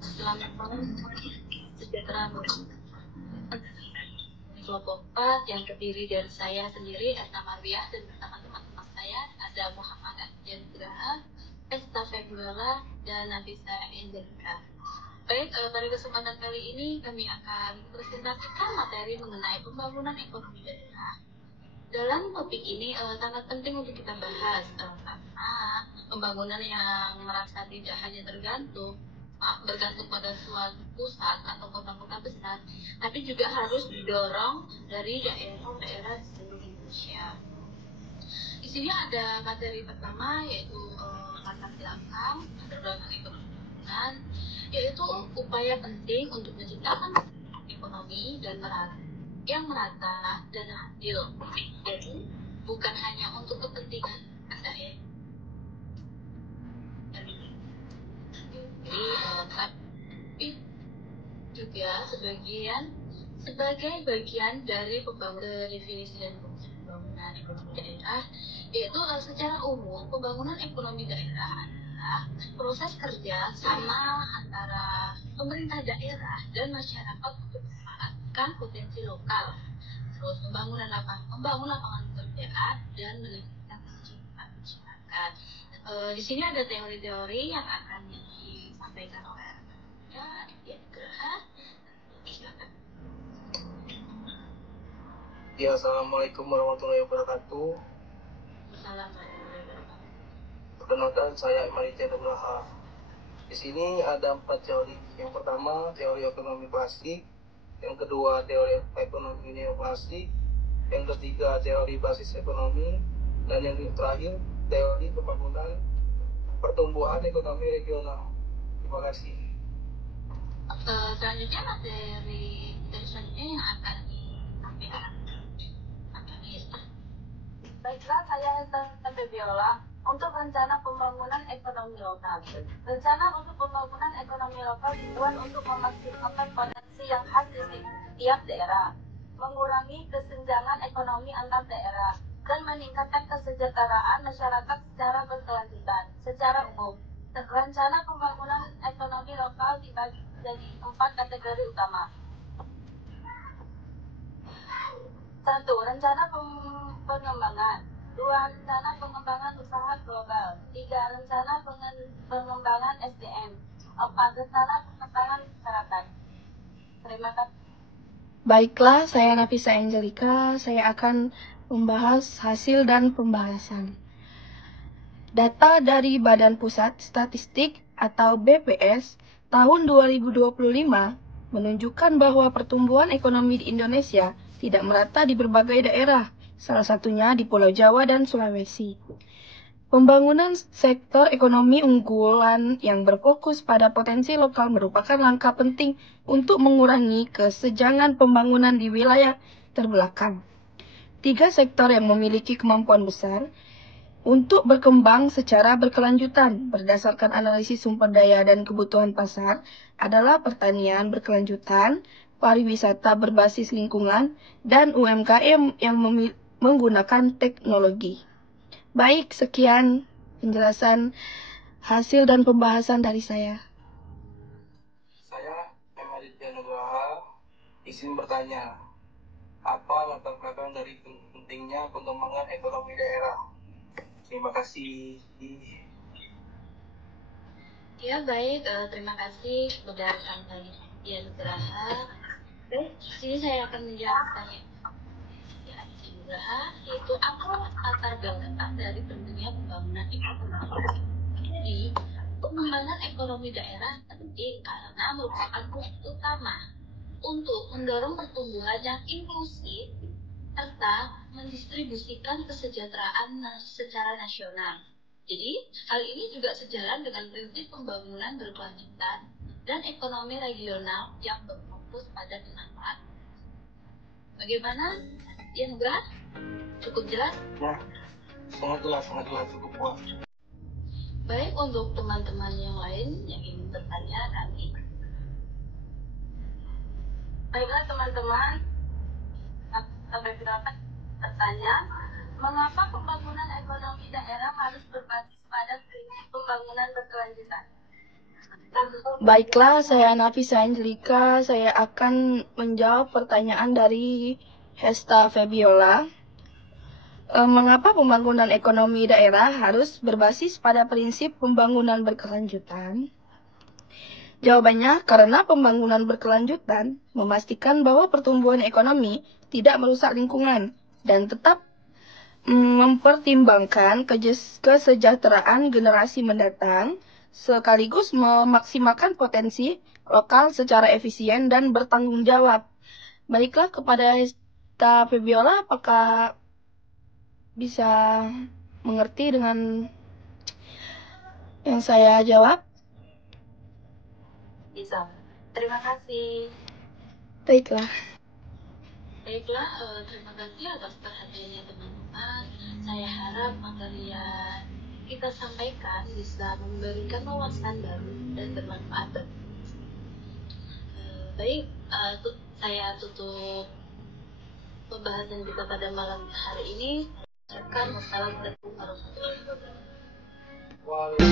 Selamat malam, sejahtera kelompok 4 yang terdiri dari saya sendiri, Erna Marwiah, dan bersama teman-teman saya ada Muhammad Adjan Graha, Esta Februara, dan Nafisa Endelika. Baik, pada kesempatan kali ini kami akan presentasikan materi mengenai pembangunan ekonomi daerah. Dalam topik ini sangat penting untuk kita bahas karena pembangunan yang merasa tidak hanya bergantung pada suatu pusat atau kota-kota besar, tapi juga harus didorong dari daerah-daerah di seluruh Indonesia. Di sini ada materi pertama yaitu latar belakang pembangunan, yaitu upaya penting untuk menciptakan ekonomi dan yang merata dan adil. Jadi bukan hanya untuk kepentingan daerah. Tapi juga sebagai bagian dari pembangunan definisi dan pembangunan ekonomi daerah, yaitu secara umum pembangunan ekonomi daerah adalah proses kerja sama antara pemerintah daerah dan masyarakat untuk memanfaatkan potensi lokal, terus membangun lapangan pekerjaan dan meningkatkan kesejahteraan masyarakat. Di sini ada teori-teori yang akan disampaikan oleh Aditya Graha. Silakan. Ya, assalamualaikum warahmatullahi wabarakatuh. Perkenalkan, saya Aditya Graha. Di sini ada 4 teori. Yang pertama, teori ekonomi klasik. Yang kedua, teori ekonomi neoklasik. Yang ketiga, teori basis ekonomi. Dan yang terakhir, teori pembangunan pertumbuhan ekonomi regional. Terima kasih. Selanjutnya materi selanjutnya yang akan disampaikan. Baiklah, saya Hesta Biola untuk rencana pembangunan ekonomi lokal. Rencana untuk pembangunan ekonomi lokal dibuat untuk memaksimalkan potensi yang khas di setiap daerah, mengurangi kesenjangan ekonomi antar daerah, dan meningkatkan kesejahteraan masyarakat secara berkelanjutan. Secara umum, rencana pembangunan ekonomi lokal dibagi jadi 4 kategori utama. 1. Rencana pengembangan. 2. Rencana pengembangan usaha global. 3. Rencana pengembangan SDM. 4. Rencana pengembangan masyarakat. Terima kasih. Baiklah, saya Nafisa Endelika. Saya akan membahas hasil dan pembahasan. Data dari Badan Pusat Statistik atau BPS tahun 2025 menunjukkan bahwa pertumbuhan ekonomi di Indonesia tidak merata di berbagai daerah, salah satunya di Pulau Jawa dan Sulawesi. Pembangunan sektor ekonomi unggulan yang berfokus pada potensi lokal merupakan langkah penting untuk mengurangi kesenjangan pembangunan di wilayah terbelakang. 3 sektor yang memiliki kemampuan besar untuk berkembang secara berkelanjutan berdasarkan analisis sumber daya dan kebutuhan pasar adalah pertanian berkelanjutan, pariwisata berbasis lingkungan, dan UMKM yang menggunakan teknologi. Baik, sekian penjelasan hasil dan pembahasan dari saya. Saya Aditya Nugraha. Izin bertanya, apa latar belakang dari pentingnya pengembangan ekonomi daerah? Terima kasih. Ya baik, terima kasih kepada rekan Aditya Nugraha. Baik, di sini saya akan menjawab pertanyaan Aditya Nugraha, yaitu apa latar belakang dari pentingnya pembangunan ekonomi. Jadi, pengembangan ekonomi daerah penting karena merupakan kunci utama untuk mendorong pertumbuhan yang inklusif serta mendistribusikan kesejahteraan secara nasional. Jadi, hal ini juga sejalan dengan prinsip pembangunan berkelanjutan dan ekonomi regional yang berfokus pada kemanfaatan. Bagaimana, Dian Nugraha? Cukup jelas? Ya, sangat jelas, cukup puas. Baik, untuk teman-teman yang lain yang ingin bertanya nanti. Baiklah teman-teman, sampai bertanya, mengapa pembangunan ekonomi daerah harus berbasis pada prinsip pembangunan berkelanjutan? Baiklah, saya Nafisa Angelika. Saya akan menjawab pertanyaan dari Hesta Febiola. Mengapa pembangunan ekonomi daerah harus berbasis pada prinsip pembangunan berkelanjutan? Jawabannya, karena pembangunan berkelanjutan memastikan bahwa pertumbuhan ekonomi tidak merusak lingkungan dan tetap mempertimbangkan kesejahteraan generasi mendatang, sekaligus memaksimalkan potensi lokal secara efisien dan bertanggung jawab. Baiklah, kepada Hesta Febiola, apakah bisa mengerti dengan yang saya jawab? Bisa. Terima kasih. Baiklah. Baiklah, terima kasih atas perhatiannya teman-teman. Saya harap materi yang kita sampaikan bisa memberikan wawasan baru dan bermanfaat. Baik, saya tutup pembahasan kita pada malam hari ini. Wassalamualaikum warahmatullahi wabarakatuh.